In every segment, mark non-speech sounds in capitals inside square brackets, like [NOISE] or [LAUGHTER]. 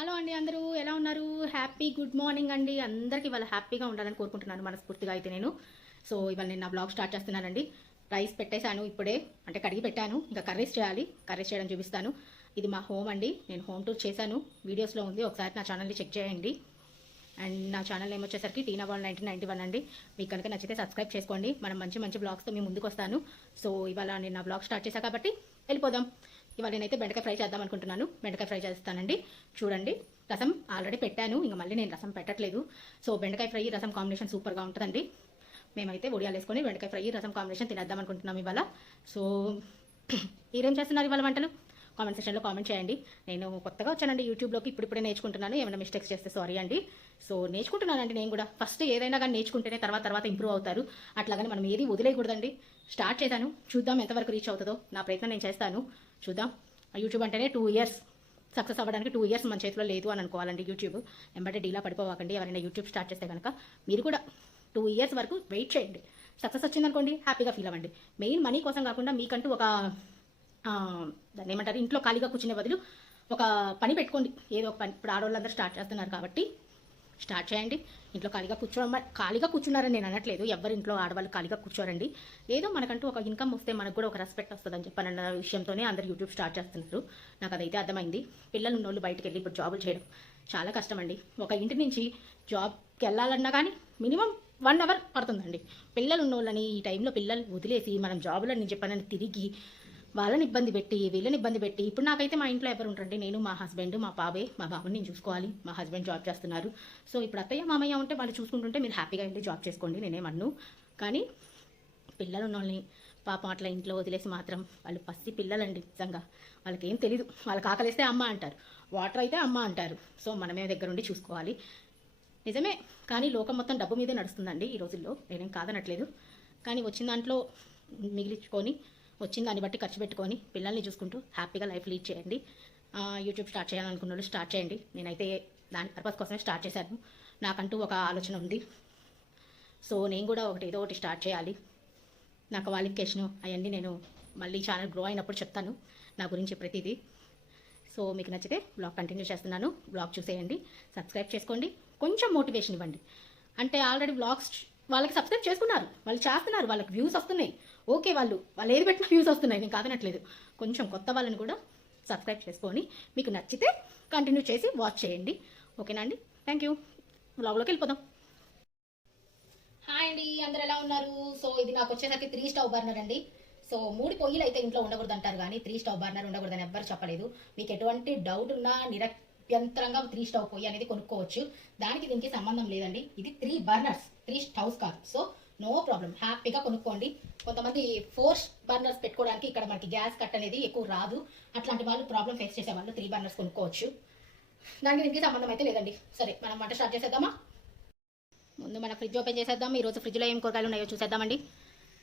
Hello అండి అందరూ ఎలా ఉన్నారు? హ్యాపీ గుడ్ మార్నింగ్ అండి. అందరికీ ఇవాళ హ్యాపీగా ఉండాలని కోరుకుంటున్నాను మనస్ఫూర్తిగా అయితే నేను. సో ఇవాళ నేను నా బ్లాగ్ స్టార్ట్ చేస్తున్నానండి. రైస్ పెట్టేశాను ఇప్పుడే అంటే కడిగి పెట్టాను. ఇంకా కర్రీస్ చేయాలి కర్రీస్ చేయడం చూపిస్తాను. ఇది మా హోమ్ అండి నేను హోమ్ టూర్ చేశాను. వీడియోస్లో ఉంది ఒకసారి నా ఛానల్ని చెక్ చేయండి. అండ్ నా ఛానల్ నేమ్ వచ్చేసరికి Tina one nineteen ninety one అండి. మీకు కనుక నచ్చితే సబ్స్క్రైబ్ చేసుకోండి. మనం మంచి మంచి బ్లాగ్స్తో మేము ముందుకు వస్తాను. సో ఇవాళ నేను నా బ్లాగ్ స్టార్ట్ చేశాను కాబట్టి వెళ్ళిపోదాం. ఇవాళ నేనైతే బెండకాయ ఫ్రై చేద్దాం అనుకుంటున్నాను. బెండకాయ ఫ్రై చేస్తానండి. చూడండి రసం ఆల్రెడీ పెట్టాను. ఇంకా మళ్ళీ నేను రసం పెట్టట్లేదు. సో బెండకాయ ఫ్రై రసం కాంబినేషన్ సూపర్గా ఉంటుందండి. మేమైతే ఒడియాలు వేసుకొని బెండకాయ ఫ్రై రసం కాంబినేషన్ తినేద్దాం అనుకుంటున్నాం ఇవాళ. సో [CLEARS THROAT] మీరేం చేస్తున్నారు ఇవాళ వంటలు? కామెంట్ సెక్షన్లో కామెంట్ చేయండి. నేను కొత్తగా వచ్చానండి యూట్యూబ్లోకి ఇప్పుడిప్పుడే నేర్చుకుంటున్నాను. ఏమైనా మిస్టేక్స్ చేస్తే సారీ అండి. సో నేర్చుకుంటున్నానండి నేను కూడా. ఫస్ట్ ఏదైనా కానీ నేర్చుకుంటేనే తర్వాత తర్వాత ఇంప్రూవ్ అవుతారు. అట్లాగని మనం ఏది వదిలేయకూడదండి. స్టార్ట్ చేశాను. చూద్దాం ఎంతవరకు రీచ్ అవుతుందో. నా ప్రయత్నం నేను చేస్తాను. చూద్దాం. యూట్యూబ్ అంటేనే టూ ఇయర్స్ సక్సెస్ అవ్వడానికి టూ ఇయర్స్ మన చేతిలో లేదు అని అనుకోవాలండి యూట్యూబ్ ఎంబటే డీలా పడిపోవాకండి. ఎవరైనా యూట్యూబ్ స్టార్ట్ చేస్తే కనుక మీరు కూడా టూ ఇయర్స్ వరకు వెయిట్ చేయండి. సక్సెస్ వచ్చిందనుకోండి హ్యాపీగా ఫీల్ అవ్వండి. మెయిన్ మనీ కోసం కాకుండా మీకంటూ ఒక దాన్ని ఏమంటారు? ఇంట్లో ఖాళీగా కూర్చునే బదులు ఒక పని పెట్టుకోండి. ఏదో ఒక పని. ఇప్పుడు ఆడవాళ్ళందరూ స్టార్ట్ చేస్తున్నారు కాబట్టి స్టార్ట్ చేయండి. ఇంట్లో ఖాళీగా కూర్చోడం ఖాళీగా కూర్చున్నారని నేను అనట్లేదు. ఎవరి ఇంట్లో ఆడవాళ్ళు ఖాళీగా కూర్చోరండి. ఏదో మనకంటూ ఒక ఇన్కమ్ వస్తే మనకు కూడా ఒక రెస్పెక్ట్ వస్తుందని చెప్పనన్న విషయంతోనే అందరు యూట్యూబ్ స్టార్ట్ చేస్తున్నారు. నాకు అదైతే అర్థమైంది. పిల్లలు ఉన్నోళ్ళు బయటకు వెళ్ళి ఇప్పుడు జాబులు చేయడం చాలా కష్టం అండి ఒక ఇంటి నుంచి జాబ్కి వెళ్ళాలన్నా కానీ మినిమం వన్ అవర్ పడుతుందండి. పిల్లలు ఉన్నోళ్ళని ఈ టైంలో పిల్లలు వదిలేసి మనం జాబులని చెప్పనని తిరిగి వాళ్ళని ఇబ్బంది పెట్టి వీళ్ళని ఇబ్బంది పెట్టి ఇప్పుడు నాకైతే మా ఇంట్లో ఎవరు ఉంటారండి నేను మా హస్బెండ్ మా బాబే మా బాబుని నేను చూసుకోవాలి. మా హస్బెండ్ జాబ్ చేస్తున్నారు. సో ఇప్పుడు అత్తయ్య మామయ్య ఉంటే వాళ్ళు చూసుకుంటుంటే మీరు హ్యాపీగా వెళ్ళి జాబ్ చేసుకోండి నేనేమన్ను కానీ పిల్లలు ఉన్న వాళ్ళని పాపం అట్లా ఇంట్లో వదిలేసి మాత్రం వాళ్ళు పసి పిల్లలండి నిజంగా. వాళ్ళకి ఏం తెలీదు. వాళ్ళకి ఆకలిస్తే అమ్మ అంటారు. వాటర్ అయితే అమ్మ అంటారు. సో మనమే దగ్గర ఉండి చూసుకోవాలి. నిజమే. కానీ లోకం మొత్తం డబ్బు మీదే నడుస్తుందండి ఈ రోజుల్లో. నేనేం కాదనట్లేదు. కానీ వచ్చిన దాంట్లో మిగిలించుకొని వచ్చిన దాన్ని బట్టి ఖర్చు పెట్టుకొని పిల్లల్ని చూసుకుంటూ హ్యాపీగా లైఫ్ లీడ్ చేయండి. యూట్యూబ్ స్టార్ట్ చేయాలనుకున్న వాళ్ళు స్టార్ట్ చేయండి. నేనైతే దాని పర్పస్ కోసమే స్టార్ట్ చేశాను. నాకంటూ ఒక ఆలోచన ఉంది. సో నేను కూడా ఒకటి ఏదో ఒకటి స్టార్ట్ చేయాలి. నా క్వాలిఫికేషను అవన్నీ నేను మళ్ళీ ఛానల్ గ్రో అయినప్పుడు చెప్తాను. నా గురించి ప్రతిదీ. సో మీకు నచ్చితే బ్లాగ్ కంటిన్యూ చేస్తున్నాను. బ్లాగ్ చూసేయండి. సబ్స్క్రైబ్ చేసుకోండి. కొంచెం మోటివేషన్ ఇవ్వండి. అంటే ఆల్రెడీ బ్లాగ్స్ వాళ్ళకి సబ్స్క్రైబ్ చేసుకున్నారు. వాళ్ళు చేస్తున్నారు. వాళ్ళకి వ్యూస్ వస్తున్నాయి. ఓకే వాళ్ళు వాళ్ళు ఏది పెట్టినా వ్యూస్ వస్తున్నాయి నేను కాదనట్లేదు. కొంచెం కొత్త వాళ్ళని కూడా సబ్స్క్రైబ్ చేసుకొని మీకు నచ్చితే కంటిన్యూ చేసి వాచ్ చేయండి. ఓకేనా అండి? థ్యాంక్ యూ బ్లాగ్లోకి వెళ్ళిపోదాం. హాయ్ అండి అందరు ఎలా ఉన్నారు? సో ఇది నాకు వచ్చేసరికి త్రీ స్టవ్ బర్నర్ అండి. సో మూడు పొయ్యిలు అయితే ఇంట్లో ఉండకూడదు అంటారు కానీ త్రీ స్టవ్ బర్నర్ ఉండకూడదని ఎవ్వరు చెప్పలేదు. మీకు ఎటువంటి డౌట్ ఉన్నా నిరభ్యంతరంగా త్రీ స్టవ్ పొయ్యి అనేది కొనుక్కోవచ్చు. దానికి దీనికి సంబంధం లేదండి. ఇది త్రీ బర్నర్స్ త్రీ స్టవ్స్ కాదు. సో నో ప్రాబ్లం హ్యాపీగా కొనుక్కోండి. కొంతమంది ఫోర్ బర్నర్స్ పెట్టుకోవడానికి ఇక్కడ మనకి గ్యాస్ కట్ అనేది ఎక్కువ రాదు. అట్లాంటి వాళ్ళు ప్రాబ్లం ఫేస్ చేసే వాళ్ళు త్రీ బర్నర్స్ కొనుక్కోవచ్చు. దానికి దీనికి సంబంధం అయితే లేదండి. సరే మనం వంట స్టార్ట్ చేసేద్దామా? ముందు మన ఫ్రిడ్జ్ ఓపెన్ చేసేద్దాం. ఈరోజు ఫ్రిడ్జ్లో ఏం కూరగాయలు ఉన్నాయో చూసేద్దామండి.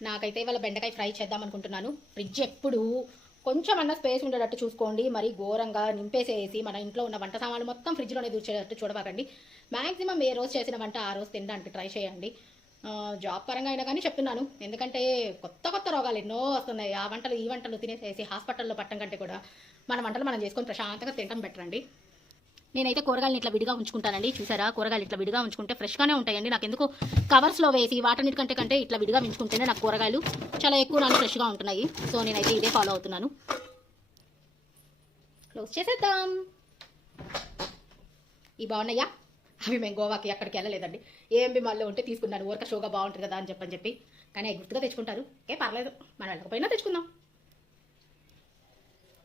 నాకైతే ఇవాళ బెండకాయ ఫ్రై చేద్దాం అనుకుంటున్నాను. ఫ్రిడ్జ్ ఎప్పుడు కొంచెం అన్న స్పేస్ ఉండేటట్టు చూసుకోండి. మరి ఘోరంగా నింపేసేసి మన ఇంట్లో ఉన్న వంట సామాన్లు మొత్తం ఫ్రిడ్జ్లోనే దూచేటట్టు చూడబాకండి. మ్యాక్సిమం ఏ రోజు చేసిన వంట ఆ రోజు తినడానికి ట్రై చేయండి. జాబ్ పరంగా అయినా కానీ చెప్తున్నాను. ఎందుకంటే కొత్త కొత్త రోగాలు ఎన్నో వస్తున్నాయి. ఆ వంటలు ఈ వంటలు తినేసేసి హాస్పిటల్లో పట్టం కంటే కూడా మన వంటలు మనం చేసుకొని ప్రశాంతంగా తినడం బెటర్ అండి. నేనైతే కూరగాయలు ఇట్లా విడిగా ఉంచుకుంటానండి. చూసారా? కూరగాయలు ఇట్లా విడిగా ఉంచుకుంటే ఫ్రెష్గానే ఉంటాయండి. నాకు ఎందుకు కవర్స్లో వేసి వాటన్నిటి కంటే కంటే ఇట్లా విడిగా ఉంచుకుంటేనే నాకు కూరగాయలు చాలా ఎక్కువ నాకు ఫ్రెష్గా ఉంటున్నాయి. సో నేనైతే ఇదే ఫాలో అవుతున్నాను. క్లోజ్ చేసేద్దాం. ఈ బాగున్నాయా? అవి మేము గోవాకి ఎక్కడికి వెళ్ళలేదండి. ఏం మళ్ళీ ఉంటే తీసుకున్నాను ఊరక షోగా బాగుంటుంది కదా అని చెప్పని చెప్పి. కానీ అవి గుర్తుగా తెచ్చుకుంటారు. ఏ పర్లేదు మనం వెళ్ళకపోయినా తెచ్చుకుందాం.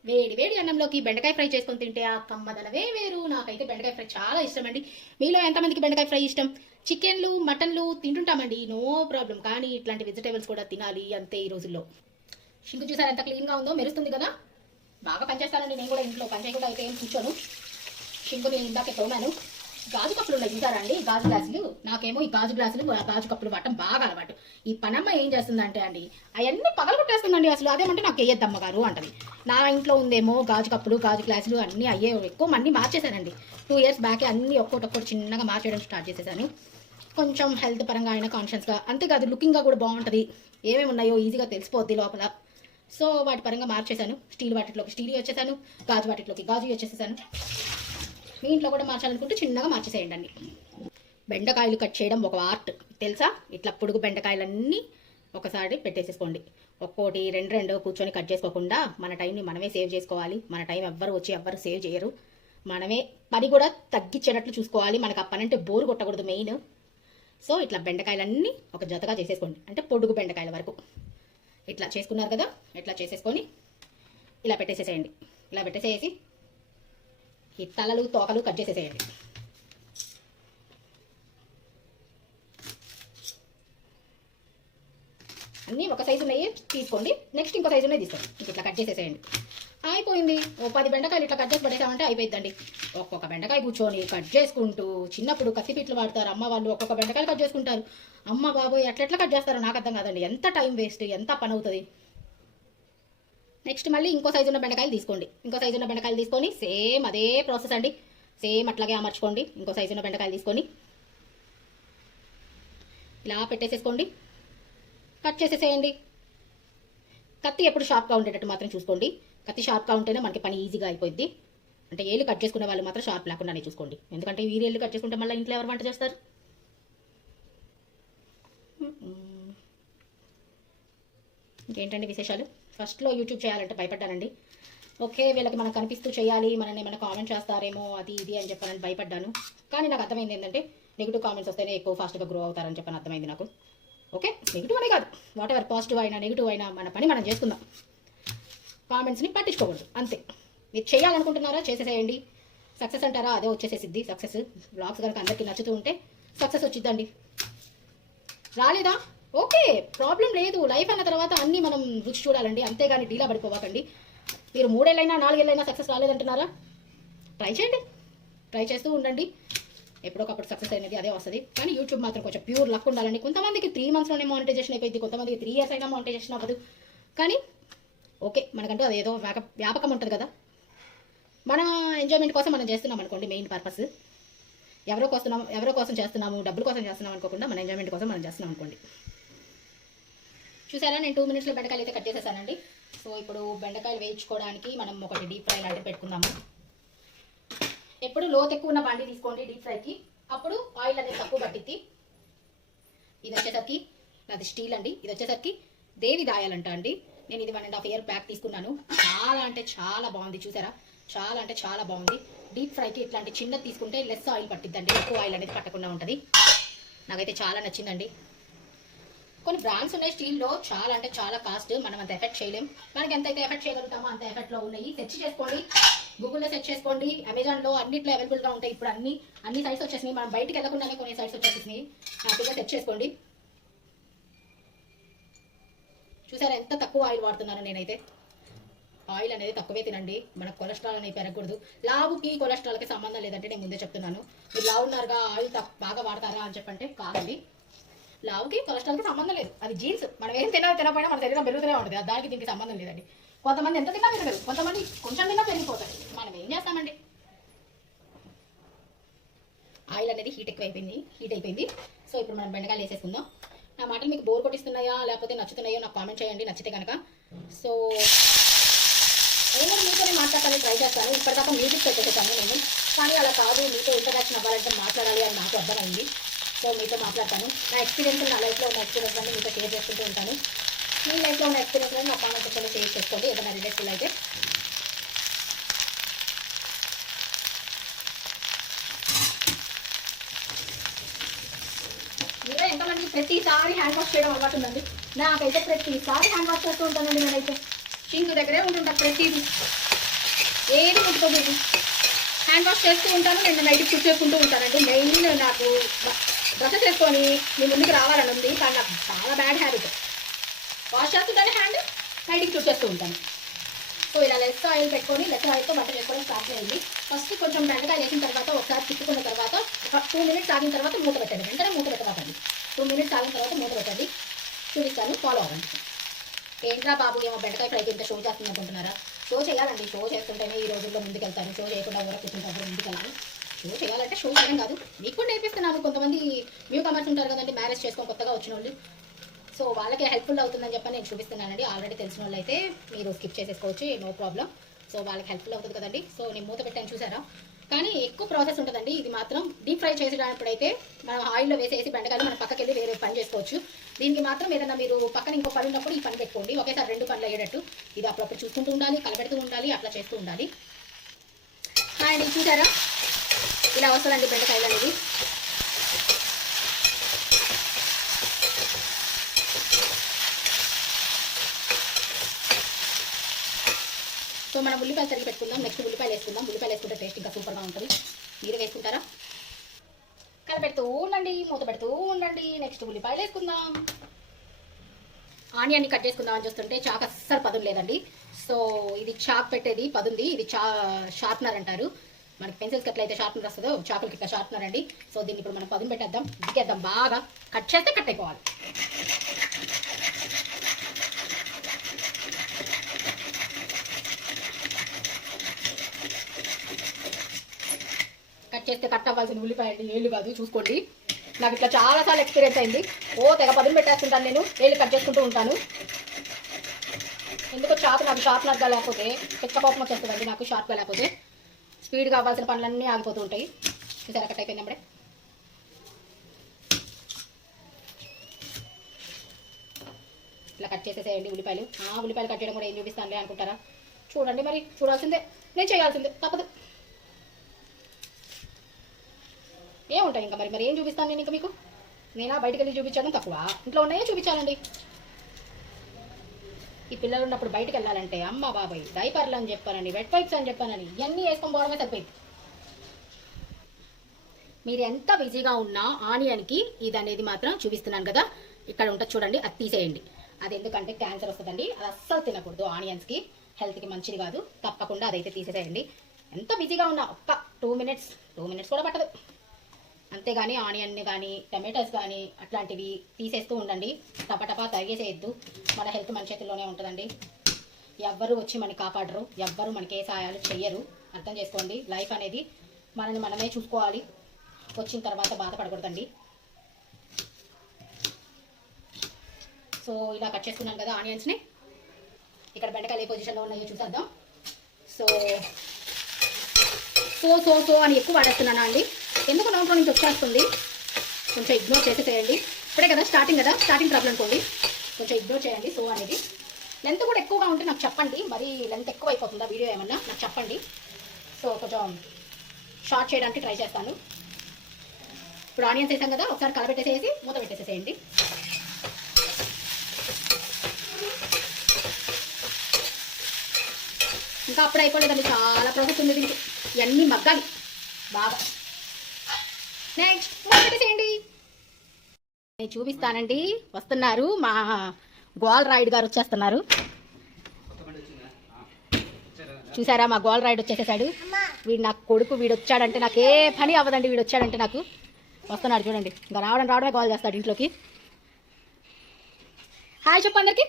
వేడి వేడి అన్నంలోకి బెండకాయ ఫ్రై చేసుకొని తింటే ఆ కమ్మదనవే వేరు. నాకైతే బెండకాయ ఫ్రై చాలా ఇష్టం అండి మీలో ఎంతమందికి బెండకాయ ఫ్రై ఇష్టం? చికెన్లు మటన్లు తింటుంటామండి. No problem. కానీ ఇట్లాంటి వెజిటేబుల్స్ కూడా తినాలి అంతే ఈ రోజుల్లో. షింకు చూసారు ఎంత క్లీన్గా ఉందో మెరుస్తుంది కదా? బాగా పనిచేస్తానండి. నేను కూడా ఇంట్లో పనిచేయకుండా అయితే ఏం కూర్చోను. షింకుని ఇందాక తోమాను. గాజు కప్పులు ఉన్నాయి అండి? గాజు గ్లాసులు. నాకేమో ఈ గాజు గ్లాసులు గాజు కప్పులు పట్టడం బాగా అలవాటు. ఈ పనమ్మ ఏం చేస్తుందంటే అండి అవన్నీ పగలగొట్టేస్తుందండి అసలు. అదేమంటే నాకు వేయద్దమ్మ గారు అంటది. నా ఇంట్లో ఉందేమో గాజు కప్పులు గాజు గ్లాసులు అన్నీ అయ్యే ఎక్కువ అన్నీ మార్చేశానండి. టూ ఇయర్స్ బ్యాకే అన్నీ ఒక్కొక్కటి ఒక్కటి చిన్నగా మార్చేయడం స్టార్ట్ చేసేసాను. కొంచెం హెల్త్ పరంగా అయినా కాన్షియస్గా అంతేకాదు లుకింగ్గా కూడా బాగుంటుంది. ఏమేమి ఉన్నాయో ఈజీగా తెలిసిపోద్ది లోపల. సో వాటి పరంగా మార్చేశాను. స్టీల్ వాటిలోకి స్టీల్ వచ్చేసాను. గాజు వాటిలోకి గాజు వచ్చేసేసాను. మీ ఇంట్లో కూడా మార్చాలనుకుంటే చిన్నగా మార్చేసేయండి అన్ని బెండకాయలు కట్ చేయడం ఒక ఆర్ట్. తెలుసా? ఇట్లా పొడుగు బెండకాయలన్నీ ఒకసారి పెట్టేసేసుకోండి. ఒక్కోటి రెండు రెండు కూర్చొని కట్ చేసుకోకుండా మన టైంని మనమే సేవ్ చేసుకోవాలి. మన టైం ఎవ్వరు వచ్చి ఎవ్వరు సేవ్ చేయరు. మనమే పని కూడా తగ్గించేటట్లు చూసుకోవాలి. మనకు ఆ పని అంటే బోరు కొట్టకూడదు మెయిన్. సో ఇట్లా బెండకాయలన్నీ ఒక జతగా చేసేసుకోండి. అంటే పొడుగు బెండకాయల వరకు. ఇట్లా చేసుకున్నారు కదా? ఇట్లా చేసేసుకొని ఇలా పెట్టేసేసేయండి. ఇలా పెట్టేసేసి ఈ తలలు తోకలు కట్ చేసేసేయండి. అన్నీ ఒక సైజు ఉన్నాయి తీసుకోండి. నెక్స్ట్ ఇంకో సైజు ఉన్నాయి తీసుకోండి. ఇంక ఇట్లా కట్ చేసేసేయండి. అయిపోయింది. ఓ పది బెండకాయలు ఇట్లా కట్ చేసి పడేసామంటే అయిపోయిందండి ఒక్కొక్క బెండకాయ కూర్చొని కట్ చేసుకుంటూ చిన్నప్పుడు కసిపిట్లు వాడతారు. అమ్మ వాళ్ళు ఒక్కొక్క బెండకాయలు కట్ చేసుకుంటారు. అమ్మ బాబోయ్ ఎట్లెట్లా ఎట్లా కట్ చేస్తారో నాకు అర్థం కాదండి. ఎంత టైం వేస్ట్ ఎంత పని అవుతుంది. నెక్స్ట్ మళ్ళీ ఇంకో సైజు ఉన్న బెండకాయలు తీసుకోండి. ఇంకో సైజు ఉన్న బెండకాయలు తీసుకొని సేమ్ అదే ప్రాసెస్ అండి. సేమ్ అట్లాగే అమర్చుకోండి. ఇంకో సైజు ఉన్న బెండకాయలు తీసుకొని ఇలా పెట్టేసేసుకోండి. కట్ చేసేసేయండి. కత్తి ఎప్పుడు షార్ప్గా ఉండేటట్టు మాత్రం చూసుకోండి. కత్తి షార్ప్గా ఉంటేనే మనకి పని ఈజీగా అయిపోద్ది అంటే ఏళ్ళు కట్ చేసుకునే వాళ్ళు మాత్రం షార్ప్ లేకుండానే చూసుకోండి. ఎందుకంటే వీరి ఏళ్ళు కట్ చేసుకుంటే మళ్ళీ ఇంట్లో ఎవరు వంట చేస్తారు? ఇంకేంటండి విశేషాలు? ఫస్ట్లో యూట్యూబ్ చేయాలంటే భయపడ్డానండి. ఓకే వీళ్ళకి మనం కనిపిస్తూ చేయాలి మనల్ని ఏమైనా కామెంట్ చేస్తారేమో అది ఇది అని చెప్పానని భయపడ్డాను. కానీ నాకు అర్థమైంది ఏంటంటే నెగిటివ్ కామెంట్స్ వస్తేనే ఎక్కువ ఫాస్ట్గా గ్రో అవుతారని చెప్పని అర్థమైంది నాకు. ఓకే నెగిటివ్ అనే కాదు. వాట్ ఎవర్ పాజిటివ్ అయినా నెగిటివ్ అయినా మన పని మనం చేసుకుందాం. కామెంట్స్ని పట్టించుకోకూడదు అంతే. మీరు చేయాలనుకుంటున్నారా చేసేసేయండి. సక్సెస్ అంటారా అదే వచ్చేసేసిద్ది సక్సెస్ బ్లాగ్స్ కనుక అందరికీ నచ్చుతూ ఉంటే సక్సెస్ వచ్చిద్దండి. రాలేదా? ఓకే ప్రాబ్లం లేదు. లైఫ్ అన్న తర్వాత అన్నీ మనం రుచి చూడాలండి. అంతేగాని డీలా పడిపోవాకండి. మీరు మూడేళ్ళైనా నాలుగేళ్ళైనా సక్సెస్ రాలేదంటున్నారా ట్రై చేయండి. ట్రై చేస్తూ ఉండండి. ఎప్పుడొకప్పుడు సక్సెస్ అనేది అదే వస్తుంది. కానీ యూట్యూబ్ మాత్రం కొంచెం ప్యూర్ లక్ ఉండాలండి. కొంతమందికి త్రీ మంత్స్లోనే మానిటైజేషన్ అయిపోయింది. కొంతమందికి త్రీ ఇయర్స్ అయినా మానిటైజేషన్ అవ్వదు. కానీ ఓకే మనకంటూ అది ఏదో వ్యాప వ్యాపకం ఉంటుంది కదా. మన ఎంజాయ్మెంట్ కోసం మనం చేస్తున్నాం అనుకోండి మెయిన్ పర్పస్ ఎవరో కోసం ఎవరో కోసం చేస్తున్నాము డబ్బుల కోసం చేస్తున్నాం అనుకోకుండా మన ఎంజాయ్మెంట్ కోసం మనం చేస్తున్నాం అనుకోండి. చూసారా? నేను టూ మినిట్స్లో బెండకాయలు అయితే కట్ చేసేసానండి. సో ఇప్పుడు బెండకాయలు వేయించుకోవడానికి మనం ఒకటి డీప్ ఫ్రై లాంటి పెట్టుకుందాము. ఎప్పుడు లోతు ఎక్కువ ఉన్న బండి తీసుకోండి డీప్ ఫ్రైకి అప్పుడు ఆయిల్ అనేది తక్కువ పట్టిద్ది. ఇది వచ్చేసరికి నాది స్టీల్ అండి. ఇది వచ్చేసరికి దేవి దాయాలంట అండి? నేను ఇది one and half year back తీసుకున్నాను. చాలా అంటే చాలా బాగుంది చూసారా? చాలా అంటే చాలా బాగుంది. డీప్ ఫ్రైకి ఇట్లాంటి చిన్నది తీసుకుంటే లెస్ ఆయిల్ పట్టిద్దండి. ఎక్కువ ఆయిల్ అనేది పట్టకుండా ఉంటుంది. నాకైతే చాలా నచ్చిందండి. కొన్ని బ్రాండ్స్ ఉన్నాయి స్టీల్లో చాలా అంటే చాలా కాస్ట్ మనం అంత ఎఫెక్ట్ చేయలేం. మనకి ఎంతైతే ఎఫెక్ట్ చేయగలుగుతామో అంత ఎఫెక్ట్లో ఉన్నాయి. సెర్చ్ చేసుకోండి. గూగుల్లో సెర్చ్ చేసుకోండి. అమెజాన్లో అన్నిట్లో అవైలబుల్గా ఉంటాయి ఇప్పుడు అన్ని. అన్ని సైట్స్ వచ్చేసినాయి. మనం బయటికి వెళ్ళకుండానే కొన్ని సైట్స్ వచ్చేసినాయి. హ్యాపీగా సెర్చ్ చేసుకోండి. చూసారా ఎంత తక్కువ ఆయిల్ వాడుతున్నాను నేనైతే. ఆయిల్ అనేది తక్కువే తినండి. మన కొలెస్ట్రాల్ అనేది పెరగకూడదు. లావుకి కొలెస్ట్రాల్కి సంబంధం లేదంటే నేను ముందే చెప్తున్నాను. మీరు లావు ఉన్నారుగా ఆయిల్ బాగా వాడతారా అని చెప్పంటే కాదండి. లావుకి కొలెస్ట్రాల్కి సంబంధం లేదు. అది జీన్స్. మనం ఏం తిన్నా తినకపోయినా మన శరీరం పెరుగుతూనే ఉంటుంది. దానికి దీనికి సంబంధం లేదండి. కొంతమంది ఎంత తిన్నా పెరగదు కొంతమంది కొంచెం తిన్నా పెరిగిపోతారు. మనం ఏం చేస్తామండి? ఆయిల్ అనేది హీట్ ఎక్కువ అయిపోయింది హీట్ అయిపోయింది. సో ఇప్పుడు మనం బెండకాయలు వేసేసుకుందాం. నా మాటలు మీకు బోర్ కొట్టిస్తున్నాయా? లేకపోతే నచ్చుతున్నాయో నాకు కామెంట్ చేయండి. నచ్చితే కనుక సో నేను మీతోనే మాట్లాడాలని ట్రై చేస్తాను. ఇప్పటిదాకా మ్యూజిక్ పెట్టేసాను నేను. కానీ అలా కాదు. మీతో ఇంటరాక్షన్ అవ్వాలంటే మాట్లాడాలి అని నాకు అర్థమైంది. సో మీతో మాట్లాడతాను. నా ఎక్స్పీరియన్స్ నా లైఫ్లో ఉన్న ఎక్స్పీరియన్స్ అన్ని మీతో షేర్ చేసుకుంటూ ఉంటాను. మీ లైఫ్లో ఉన్న ఎక్స్పీరియన్స్ నా కామెంట్ సెక్షన్లో షేర్ చేసుకోండి. ఏదైనా రిలేటివ్ అయితే. మీరే ఎంతమంది ప్రతిసారి హ్యాండ్ వాష్ చేయడం అలవాటు ఉందండి? నాకైతే ప్రతిసారి హ్యాండ్ వాష్ చేస్తూ ఉంటానండి నేనైతే. షింక్ దగ్గరే ఉంటుంటా ప్రతిదీ. ఏది ముట్టుకోలేదు. హ్యాండ్ వాష్ చేస్తూ ఉంటాను. నేను నైట్ కుక్ చేసుకుంటూ ఉంటానండి. మెయిన్ నాకు బ్రష్ చేసుకొని మీ ముందుకు రావాలని ఉంది కానీ నాకు చాలా బ్యాడ్ హ్యాబిట్ వాష్ చేస్తుంటాను హ్యాండ్ నైట్కి చూసేస్తూ ఉంటాను. సో ఇలా లెస్ ఆయిల్ పెట్టుకొని లెస్ ఆయిల్తో బట్ట చేసుకోవడం స్టార్ట్ చేయండి. ఫస్ట్ కొంచెం బెండకాయ వేసిన తర్వాత ఒకసారి తిప్పుకున్న తర్వాత ఒక టూ మినిట్స్ ఆగిన తర్వాత మూత పెట్టండి. వెంటనే మూత పెట్టబాకండి. టూ మినిట్స్ ఆగిన తర్వాత మూత పెట్టండి. చూపిస్తాను. ఫాలో అవ్వండి. ఏంట్రా బాబు ఏమో బెండకాయ ఫ్రైకి ఇంత షో చేస్తుంది అనుకుంటున్నారా? షో చేయాలండి. షో చేస్తుంటేనే ఈ రోజుల్లో ముందుకెళ్తాను. షో చేయకుండా ఎవరో కూర్చుంటారు ముందుకెళ్ళాలి షో చేయాలంటే షో చేయడం కాదు. మీకు కూడా నేర్పిస్తున్నాను కొంతమంది న్యూ కమర్స్ ఉంటారు కదండి మ్యారేజ్ చేసుకొని కొత్తగా వచ్చిన వాళ్ళు సో వాళ్ళకి హెల్ప్ఫుల్ అవుతుందని చెప్పి నేను చూపిస్తున్నానండి. ఆల్రెడీ తెలిసిన వాళ్ళు అయితే మీరు స్కిప్ చేసేసుకోవచ్చు నో ప్రాబ్లం సో వాళ్ళకి హెల్ప్ఫుల్ అవుతుంది కదండి. సో నేను మూత పెట్టాను చూసారా? కానీ ఎక్కువ ప్రాసెస్ ఉంటుందండి. ఇది మాత్రం డీప్ ఫ్రై చేసేటప్పుడైతే మనం ఆయిల్లో వేసేసి బెండకాయలు మనం పక్కకి వెళ్ళి వేరే పని చేసుకోవచ్చు. దీనికి మాత్రం ఏదైనా మీరు పక్కన ఇంకో పని ఉన్నప్పుడు ఈ పని పెట్టుకోండి. ఒకేసారి రెండు పనులు అయ్యేటట్టు. ఇది అప్పుడప్పుడు చూసుకుంటూ ఉండాలి కలబెడుతూ ఉండాలి అట్లా చేస్తూ ఉండాలి. అండి చూసారా? ఇలా వస్తుందండి బెండకాయలు అనేది. సో మనం ఉల్లిపాయలు తరిగి పెట్టుకుందాం. నెక్స్ట్ ఉల్లిపాయలు వేసుకుందాం. ఉల్లిపాయలు వేసుకుంటే టేస్ట్ ఇంకా సూపర్గా ఉంటుంది. మీరు వేసుకుంటారా? కలపెడుతూ ఉండండి. మూత పెడుతూ ఉండండి. నెక్స్ట్ ఉల్లిపాయలు వేసుకుందాం. ఆనియన్ని కట్ చేసుకుందాం అని చూస్తుంటే చాక్ అస్సలు పదును లేదండి. సో ఇది చాక్ పెట్టేది పదుంది. ఇది చా షార్ప్నర్ అంటారు. మనకి పెన్సిల్స్కి ఎట్లయితే షార్ప్నర్ వస్తుందో చాకులకి ఇట్లా షార్ప్నర్ అండి. సో దీన్ని ఇప్పుడు మనం పదును పెట్టేద్దాం. దిగేద్దాం బాగా. కట్ చేస్తే కట్ అయిపోవాలి. కట్ చేస్తే కట్ అవ్వాల్సిన ఉల్లిపాయ అండి ఏళ్ళు కాదు చూసుకోండి. నాకు ఇట్లా చాలాసార్లు ఎక్స్పీరియన్స్ అయింది. ఓ తెగ పదును పెట్టేస్తుంటాను నేను. ఏళ్ళు కట్ చేసుకుంటూ ఉంటాను. ఎందుకో షార్ప్ నాకు షార్ప్నర్గా లేకపోతే చెక్క పాపం వచ్చేస్తుందండి నాకు షార్ప్గా లేకపోతే. స్పీడ్ కావాల్సిన పనులన్నీ ఆగిపోతూ ఉంటాయి. చూసారా కట్ అయిపోయింది అప్పుడే. ఇట్లా కట్ చేసేసేయండి ఉల్లిపాయలు. ఆ ఉల్లిపాయలు కట్ చేయడం కూడా ఏం చూపిస్తానులే అనుకుంటారా? చూడండి మరి చూడాల్సిందే. నేను చేయాల్సిందే తప్పదు. ఏముంటాయి ఇంకా మరి? మరి ఏం చూపిస్తాను నేను ఇంకా మీకు? నేనా? బయటికి వెళ్ళి చూపించాను తక్కువ? ఇంట్లో ఉన్నాయే? చూపించాలండి. ఈ పిల్లలు ఉన్నప్పుడు బయటకు వెళ్ళాలంటే అమ్మ బాబాయ్ డైపర్లు అని చెప్పానని వెట్ వైప్స్ అని చెప్పానని ఇవన్నీ వేసుకొని పోవడమే సరిపోయింది మీరు ఎంత బిజీగా ఉన్నా ఆనియన్కి ఇది అనేది మాత్రం చూపిస్తున్నాను కదా. ఇక్కడ ఉంటుంది చూడండి అది తీసేయండి. అది ఎందుకంటే క్యాన్సర్ వస్తుందండి. అది అస్సలు తినకూడదు ఆనియన్స్కి. హెల్త్కి మంచిది కాదు. తప్పకుండా అదైతే తీసేసేయండి. ఎంత బిజీగా ఉన్నా ఒక్క టూ మినిట్స్ టూ మినిట్స్ కూడా పట్టదు. అంతేగాని ఆనియన్ కానీ టమాటోస్ కానీ అట్లాంటివి తీసేస్తూ ఉండండి. టపటపా తరిగేసేయద్దు. మన హెల్త్ మన చేతుల్లోనే ఉంటుందండి. ఎవ్వరు వచ్చి మనకి కాపాడరు. ఎవ్వరు మనకి ఏ సహాయాలు చెయ్యరు. అర్థం చేసుకోండి. లైఫ్ అనేది మనని మనమే చూసుకోవాలి. వచ్చిన తర్వాత బాధపడకూడదండి. సో ఇలా కట్ చేసుకున్నాను కదా ఆనియన్స్ని. ఇక్కడ బెండకాయలు ఏ పొజిషన్లో ఉన్నాయో చూసేద్దాం. సో సో సో సో అని ఎక్కువ వాడేస్తున్నానా అండి? ఎందుకు నోట్లో నుంచి వచ్చేస్తుంది? కొంచెం ఇగ్నోర్ చేసేసేయండి. ఇప్పుడే కదా స్టార్టింగ్ కదా స్టార్టింగ్ ప్రాబ్లం అనుకోండి. కొంచెం ఇగ్నోర్ చేయండి సో అనేది. లెంత్ కూడా ఎక్కువగా ఉంటే నాకు చెప్పండి. మరి లెంత్ ఎక్కువ అయిపోతుందా వీడియో ఏమన్నా? నాకు చెప్పండి. సో కొంచెం షార్ట్ చేయడానికి ట్రై చేస్తాను. ఇప్పుడు ఆనియన్స్ వేసాం కదా ఒకసారి కలబెట్టేసేసి మూత పెట్టేసేసేయండి. ఇంకా అప్పుడు అయిపోలేదండి. చాలా ప్రాసెస్ ఉంది దీనికి. ఇవన్నీ మగ్గాలి. బాగా. నెక్స్ట్ నేను చూపిస్తానండి. వస్తున్నారు మా గోల్ రాయుడు గారు వచ్చేస్తున్నారు. చూసారా మా గోల్ రాయుడు వచ్చేసేసాడు? వీడు నాకు కొడుకు వీడు వచ్చాడంటే నాకు ఏ పని అవ్వదండి వీడు వచ్చాడంటే నాకు. వస్తున్నాడు చూడండి. ఇంకా రావడం రావడమే కాల్ చేస్తాడు ఇంట్లోకి. హాయ్ చెప్పు అందరికి.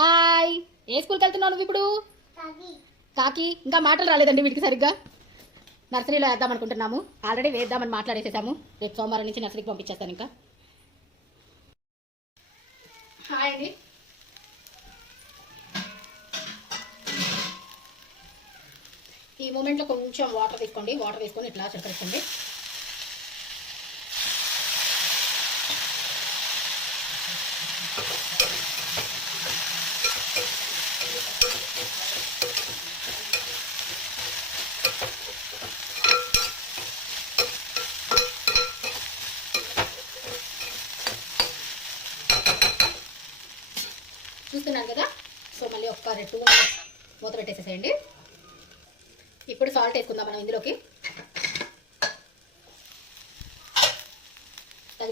హాయ్ ఏ స్కూల్కి వెళ్తున్నావు నువ్వు ఇప్పుడు? కాకి. ఇంకా మాటలు రాలేదండి వీటికి సరిగ్గా. నర్సరీలో వేద్దాం అనుకుంటున్నాము. ఆల్రెడీ వేద్దామని మాట్లాడేసేసాము. రేపు సోమవారం నుంచి నర్సరీకి పంపించేస్తాను ఇంకా. హాయ్ అండి. ఈ మూమెంట్లో కొంచెం వాటర్ తీసుకోండి. వాటర్ తీసుకొని ఇట్లా చిలకరించండి చూస్తున్నాను కదా సో మళ్ళీ ఒక్క రెండు మూత పెట్టేసేసేయండి ఇప్పుడు సాల్ట్ వేసుకుందాం మనం ఇందులోకి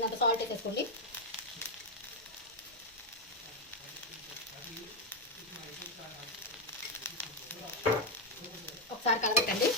తగినంత సాల్ట్ వేసేసుకోండి. ఒకసారి కలగట్టండి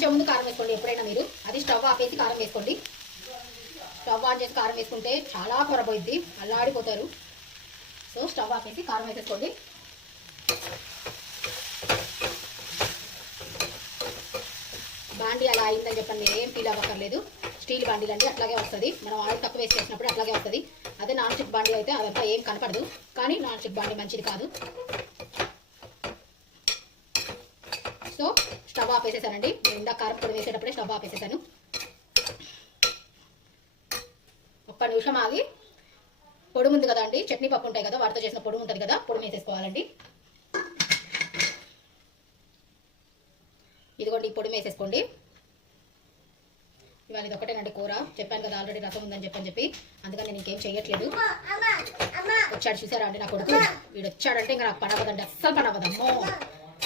వేయించే ముందు కారం వేసుకోండి ఎప్పుడైనా మీరు. అది స్టవ్ ఆపేసి కారం వేసుకోండి. స్టవ్ ఆన్ చేసి కారం వేసుకుంటే చాలా కొరపోయింది అల్లాడిపోతారు. సో స్టవ్ ఆపేసి కారం వేసేసుకోండి. బాండీ అలా అయిందని చెప్పండి. ఏం ఫీల్ అవ్వక్కర్లేదు. స్టీల్ బాండీలు అండి అట్లాగే వస్తుంది. మనం ఆయిల్ తక్కువ వేసి చేసినప్పుడు అట్లాగే వస్తుంది. అదే నాన్ స్టిక్ బాండీ అయితే అదంతా ఏం కనపడదు. కానీ నాన్ స్టిక్ బాండీ మంచిది కాదు. స్టవ్ ఆఫ్ వేసేసానండి నేను ఇందాక కారం పొడి వేసేటప్పుడే స్టవ్ ఆఫ్ వేసేసాను ఒక్క నిమిషం ఆగి. పొడి ఉంది కదా అండి చట్నీ పప్పు ఉంటాయి కదా వాటితో చేసిన పొడి ఉంటుంది కదా పొడి వేసేసుకోవాలండి ఇదిగోండి ఈ పొడి వేసేసుకోండి ఇవాళ ఇది ఒకటేనండి కూర. చెప్పాను కదా ఆల్రెడీ రసం ఉందని చెప్పని చెప్పి. అందుకని నేను ఇంకేం చేయట్లేదు వచ్చాడు చూసారా అండి నా కొడుకు? వీడు వచ్చాడంటే ఇంకా నాకు పని అవ్వదండి అస్సలు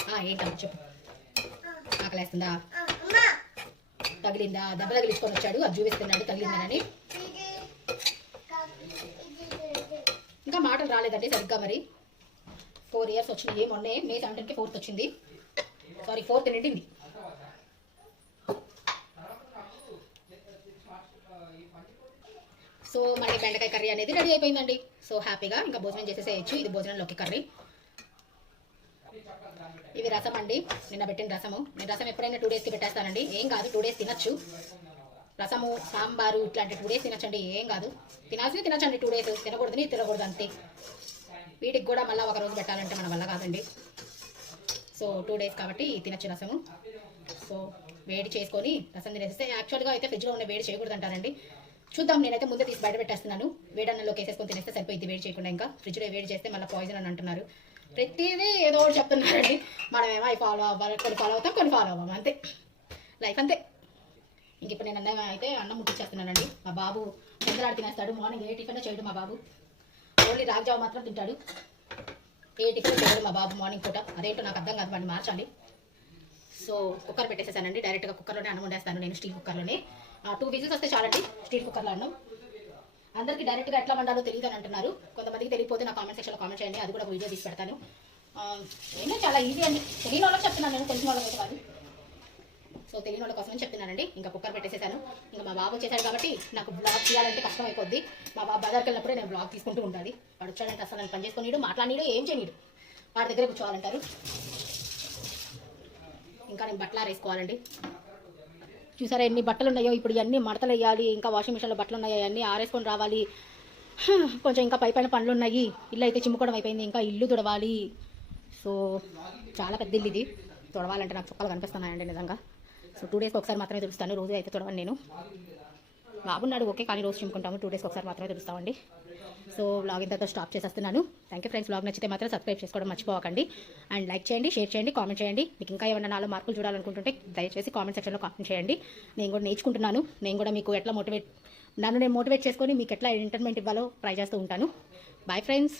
ఆ, ఏంటమ్మా చెప్పు. ఆకలేస్తుందా తగిలిందా? దెబ్బ తగిలించుకొని వచ్చాడు. అది చూపిస్తున్నాడు. తగిలిందని ఇంకా మాటలు రాలేదండి సరిగ్గా మరి. ఫోర్ ఇయర్స్ వచ్చినాయి. మొన్నే మే సెవెంటీన్కి ఫోర్త్ వచ్చింది. సారీ ఫోర్త్ నిండింది సో మనకి బెండకాయ కర్రీ అనేది రెడీ అయిపోయిందండి. సో హ్యాపీగా ఇంకా భోజనం చేసేసేయచ్చు. ఇది భోజనంలోకి కర్రీ. ఇవి రసం అండి నిన్న పెట్టిన రసము. నేను రసం ఎప్పుడైనా టూ డేస్కి పెట్టేస్తానండి. ఏం కాదు టూ డేస్ తినచ్చు. రసము సాంబారు ఇట్లాంటి టూ డేస్ తినచ్చండి. ఏం కాదు. తినాల్సి తినచ్చండి టూ డేస్ తినకూడదని తినకూడదు అంతే. వీటికి కూడా మళ్ళీ ఒక రోజు పెట్టాలంటే మన వల్ల కాదండి. సో టూ డేస్ కాబట్టి తినచ్చు రసము. సో వేడి చేసుకొని రసం తినేస్తే యాక్చువల్గా అయితే ఫ్రిడ్జ్లో ఉన్న వేడి చేయకూడదు అంటారండి చూద్దాం. నేనైతే ముందే తీసి బయట పెట్టేస్తున్నాను. వేడి వేసేసుకొని తినేస్తే సరిపోయింది వేడి చేయకుండా ఇంకా ఫ్రిడ్జ్లో వేడి చేస్తే మళ్ళీ పాయిజన్ అని అంటున్నారు. ప్రతిదీ ఏదో ఒకటి చెప్తున్నారండి మనమేమో అవి ఫాలో అవ్వాలి కొన్ని ఫాలో అవుతాం కొన్ని ఫాలో అవ్వం అంతే. లైఫ్ అంతే. ఇంక ఇప్పుడు నేను అన్నం అయితే అన్నం ముట్టించేస్తున్నానండి మా బాబు నిద్రాడు తినేస్తాడు. మార్నింగ్ ఏ టిఫిన్ చేయడు మా బాబు. ఓన్లీ రాగిజావ మాత్రం తింటాడు. ఏ టిఫిన్ చేయడు మా బాబు మార్నింగ్ పూట. అదేంటో నాకు అర్థం కాదు మళ్ళీ మార్చాలి. సో కుక్కర్ పెట్టేసేసానండి. డైరెక్ట్గా కుక్కర్లోనే అన్నం వండేస్తాను నేను స్టీల్ కుక్కర్లోనే టూ విజిల్స్ వస్తే చాలండి. స్టీల్ కుక్కర్లో అన్నం. అందరికీ డైరెక్ట్గా ఎట్లా వండాలో తెలియదు అని అంటున్నారు. కొంతమందికి తెలియకపోతే నా కామెంట్ సెక్షన్లో కామెంట్ చేయండి. అది కూడా వీడియో తీసి పెడతాను. ఆ, ఏంటో చాలా ఈజీ అండి. తెలియని వాళ్ళకి చెప్తున్నాను నేను తెలిసిన వాళ్ళకి కాదు. సో తెలియని వాళ్ళ కోసమని చెప్తున్నానండి. ఇంకా కుక్కర్ పెట్టేసేసాను. ఇంకా మా బాబు వచ్చేసాడు కాబట్టి నాకు బ్లాగ్ చేయాలంటే కష్టం అయిపోద్ది. మా బాబు బజార్కి వెళ్ళినప్పుడే నేను బ్లాగ్ తీసుకుంటూ ఉండాలి. వాడు వచ్చాడంటే అసలు నన్ను పని చేసుకుని మాట్లాడినీడు ఏం చేయనీడు. వాడి దగ్గర కూర్చోవాలంటారు. ఇంకా నేను బట్టలు వేసుకోవాలండి చూసారా ఎన్ని బట్టలు ఉన్నాయో? ఇప్పుడు ఇవన్నీ మడతలు వేయాలి ఇంకా వాషింగ్ మిషన్లో బట్టలు ఉన్నాయో అన్నీ ఆరేసుకొని రావాలి. కొంచెం ఇంకా పై పైన పనులు ఉన్నాయి. ఇల్లు అయితే చిమ్ముకోవడం అయిపోయింది ఇంకా ఇల్లు తుడవాలి. సో చాలా పెద్ద ఇల్లు ఇది. తుడవాలంటే నాకు చుక్కలు కనిపిస్తున్నాయండి నిజంగా. సో టూ డేస్కి ఒకసారి మాత్రమే తుడుస్తాను. రోజు అయితే తుడవను నేను. బాబున్నాడు ఓకే కానీ రోజు చిమ్ముకుంటాము. టూ డేస్కి ఒకసారి మాత్రమే తుడుస్తామండి. సో వ్లాగ్ ఇంతతో స్టాప్ చేసేస్తున్నాను. థ్యాంక్ యూ ఫ్రెండ్స్ వ్లాగ్ నచ్చితే మాత్రం సబ్స్క్రైబ్ చేసుకోవడం మర్చిపోకండి. అండ్ లైక్ చేయండి షేర్ చేయండి కామెంట్ చేయండి. మీకు ఇంకా ఏమైనా నాలో మార్కులు చూడాలనుకుంటుంటే దయచేసి కామెంట్ సెక్షన్లో కామెంట్ చేయండి. నేను కూడా నేర్చుకుంటున్నాను. నేను కూడా మీకు ఎట్లా మోటివేట్ నన్ను నేను మోటివేట్ చేసుకొని మీకు ఎట్లా ఎంటర్టైన్మెంట్ ఇవ్వాలో ట్రై చేస్తూ ఉంటాను. Bye friends